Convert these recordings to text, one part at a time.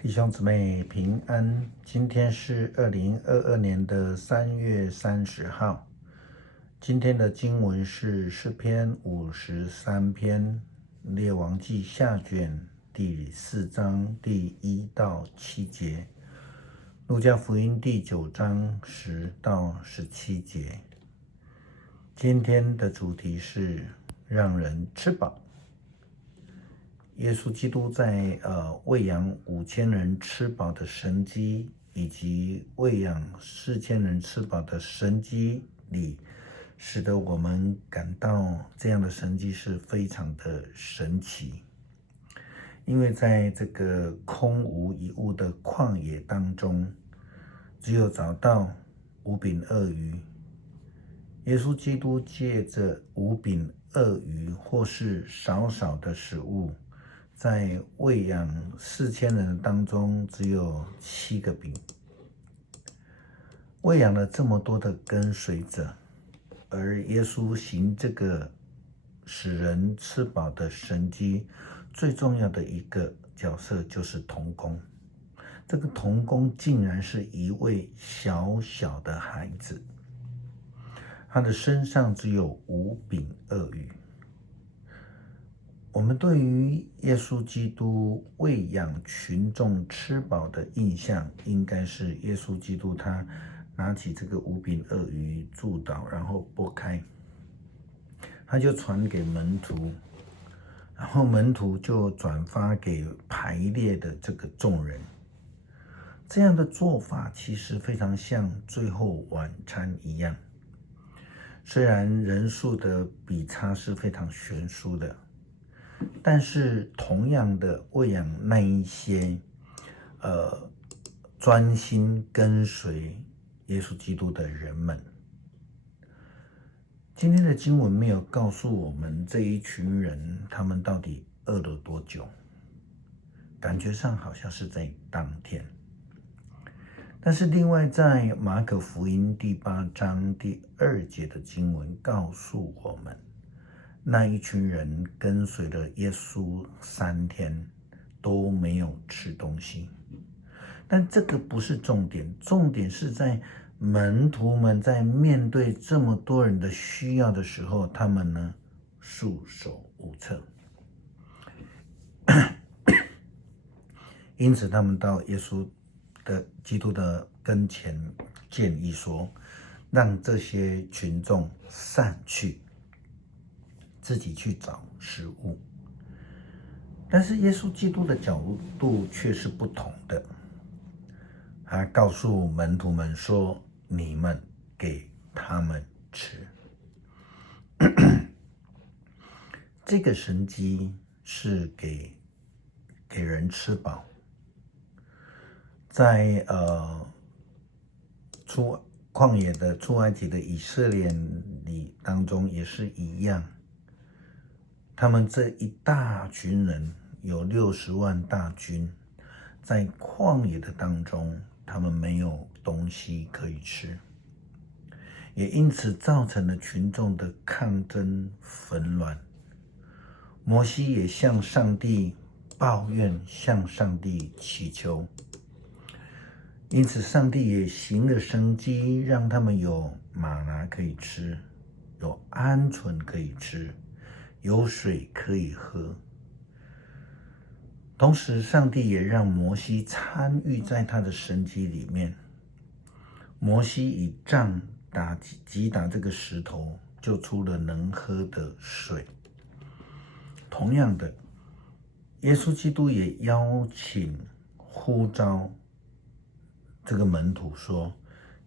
弟兄姊妹平安，今天是2022年的3月30号。今天的经文是诗篇53篇，列王记下卷第4章第1到7节，路加福音第9章10到17节。今天的主题是让人吃饱。耶稣基督在喂养5000人吃饱的神迹，以及喂养4000人吃饱的神迹里，使得我们感到这样的神迹是非常的神奇。因为在这个空无一物的旷野当中，只有找到5饼2鱼。耶稣基督借着5饼2鱼或是少少的食物，在喂养4000人当中，只有7个饼，喂养了这么多的跟随者。而耶稣行这个使人吃饱的神迹，最重要的一个角色就是童工。这个童工竟然是一位小小的孩子，他的身上只有5饼2鱼。我们对于耶稣基督喂养群众吃饱的印象，应该是耶稣基督他拿起这个5饼2鱼祝祷，然后拨开，他就传给门徒，然后门徒就转发给排列的这个众人。这样的做法其实非常像最后晚餐一样，虽然人数的比差是非常悬殊的，但是同样的喂养那一些专心跟随耶稣基督的人们。今天的经文没有告诉我们这一群人他们到底饿了多久，感觉上好像是在当天。但是另外在马可福音第8章第2节的经文告诉我们，那一群人跟随了耶稣3天都没有吃东西。但这个不是重点，重点是在门徒们在面对这么多人的需要的时候，他们呢束手无策。因此他们到耶稣的基督的跟前建议说，让这些群众散去，自己去找食物。但是耶稣基督的角度却是不同的，他告诉门徒们说，你们给他们吃。这个神迹是给人吃饱。在旷野的出埃及的以色列里当中也是一样，他们这一大群人有60万大军，在旷野的当中，他们没有东西可以吃，也因此造成了群众的抗争纷乱。摩西也向上帝抱怨，向上帝祈求，因此上帝也行了神迹，让他们有玛拿可以吃，有鹌鹑可以吃，有水可以喝。同时上帝也让摩西参与在他的神迹里面。摩西以杖击打这个石头，就出了能喝的水。同样的，耶稣基督也邀请呼召这个门徒说，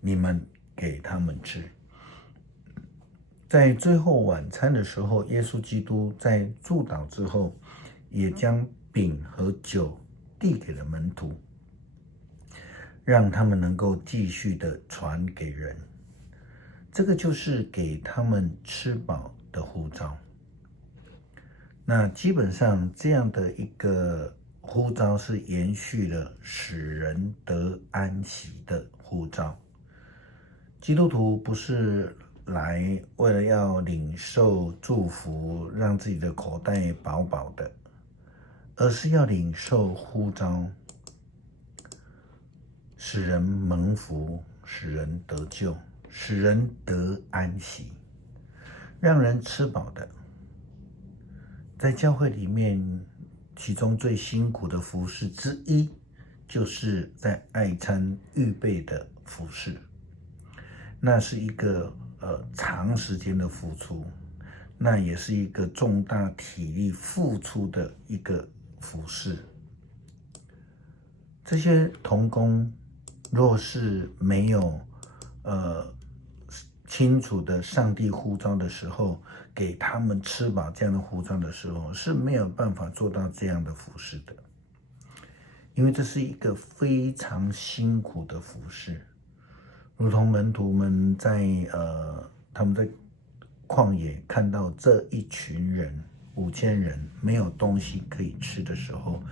你们给他们吃。在最后晚餐的时候，耶稣基督在祝祷之后，也将饼和酒递给了门徒，让他们能够继续的传给人。这个就是给他们吃饱的呼召。那基本上这样的一个呼召是延续了使人得安息的呼召。基督徒不是来为了要领受祝福，让自己的口袋饱饱的，而是要领受呼召，使人蒙福，使人得救，使人得安息，让人吃饱的。在教会里面，其中最辛苦的服事之一，就是在爱餐预备的服事。那是一个长时间的付出，那也是一个重大体力付出的一个服事。这些同工若是没有清楚的上帝呼召的时候，给他们吃饱这样的呼召的时候，是没有办法做到这样的服事的，因为这是一个非常辛苦的服事。如同门徒们他们在旷野看到这一群人5000人没有东西可以吃的时候，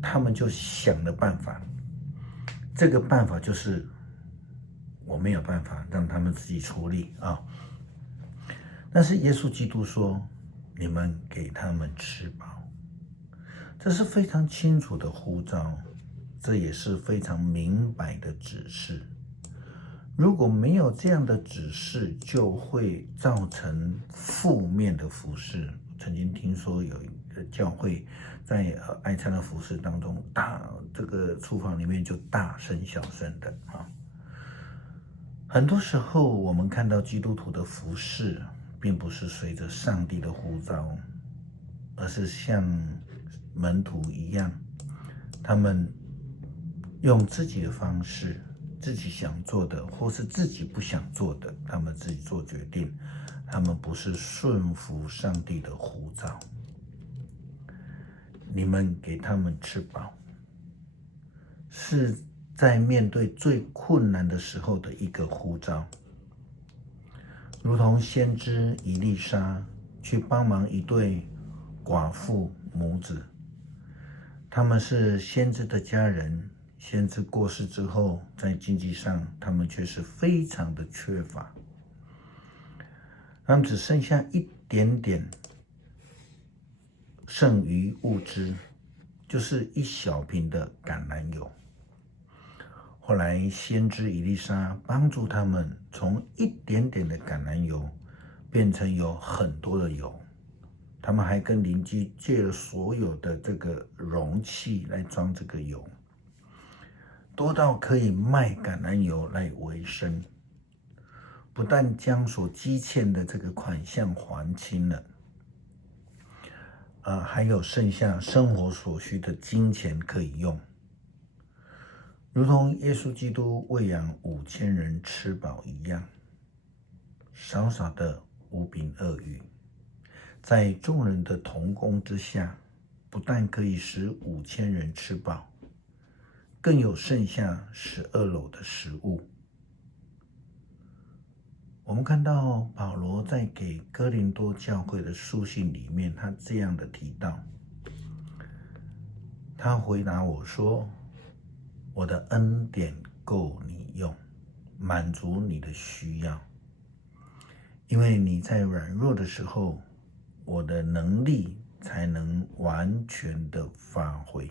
他们就想了办法。这个办法就是我没有办法，让他们自己处理啊。但是耶稣基督说，你们给他们吃饱，这是非常清楚的呼召，这也是非常明白的指示。如果没有这样的指示，就会造成负面的服事。曾经听说有一个教会在爱餐的服事当中，这个厨房里面就大声小声的啊。很多时候我们看到基督徒的服事，并不是随着上帝的呼召，而是像门徒一样，他们用自己的方式，自己想做的或是自己不想做的，他们自己做决定，他们不是顺服上帝的呼召。你们给他们吃饱，是在面对最困难的时候的一个呼召，如同先知以利沙去帮忙一对寡妇母子，他们是先知的家人，先知过世之后，在经济上他们却是非常的缺乏，他们只剩下一点点剩余物资，就是1小瓶的橄榄油。后来先知以利沙帮助他们从一点点的橄榄油变成有很多的油，他们还跟邻居借了所有的这个容器来装这个油，多到可以卖橄榄油来维生，不但将所积欠的这个款项还清了，还有剩下生活所需的金钱可以用。如同耶稣基督喂养5000人吃饱一样，少少的5饼2鱼，在众人的同工之下，不但可以使5000人吃饱，更有剩下12篓的食物。我们看到保罗在给哥林多教会的书信里面，他这样的提到，他回答我说，我的恩典够你用，满足你的需要，因为你在软弱的时候，我的能力才能完全的发挥。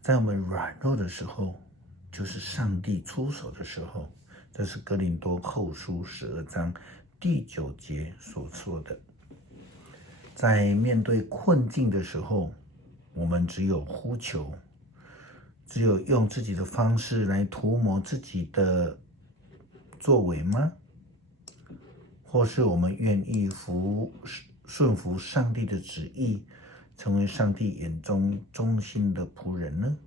在我们软弱的时候，就是上帝出手的时候。这是哥林多后书12章第9节所说的。在面对困境的时候，我们只有呼求，只有用自己的方式来涂抹自己的作为吗？或是我们愿意顺服上帝的旨意，成为上帝眼中忠心的仆人呢？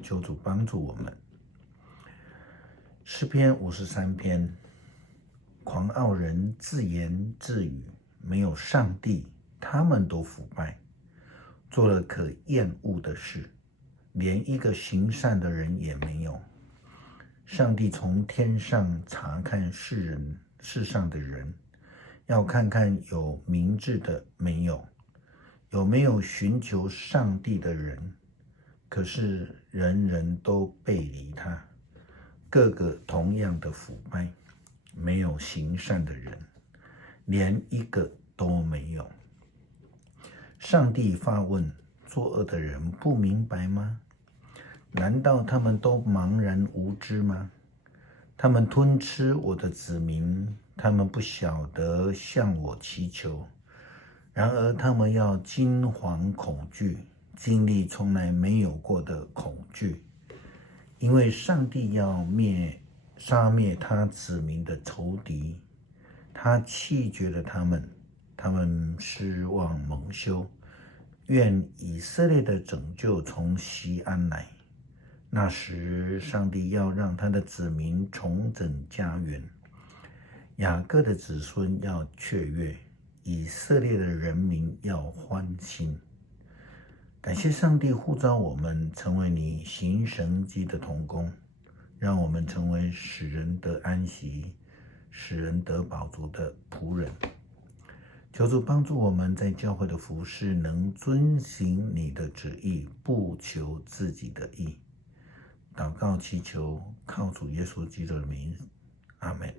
求主帮助我们。诗篇53篇，狂傲人自言自语，没有上帝，他们都腐败，做了可厌恶的事，连一个行善的人也没有。上帝从天上查看世上的人，要看看有明智的没有，有没有寻求上帝的人。可是人人都背离他，个个同样的腐败，没有行善的人，连一个都没有。上帝发问，作恶的人不明白吗？难道他们都茫然无知吗？他们吞吃我的子民，他们不晓得向我祈求。然而他们要惊惶恐惧，经历从来没有过的恐惧，因为上帝要杀灭他子民的仇敌，他弃绝了他们，他们失望蒙羞。愿以色列的拯救从西安来。那时，上帝要让他的子民重整家园，雅各的子孙要雀跃，以色列的人民要欢欣。感谢上帝呼召我们成为你行神迹的同工，让我们成为使人得安息、使人得饱足的仆人。求主帮助我们在教会的服事能遵行你的旨意，不求自己的义。祷告祈求，靠主耶稣基督的名，阿们。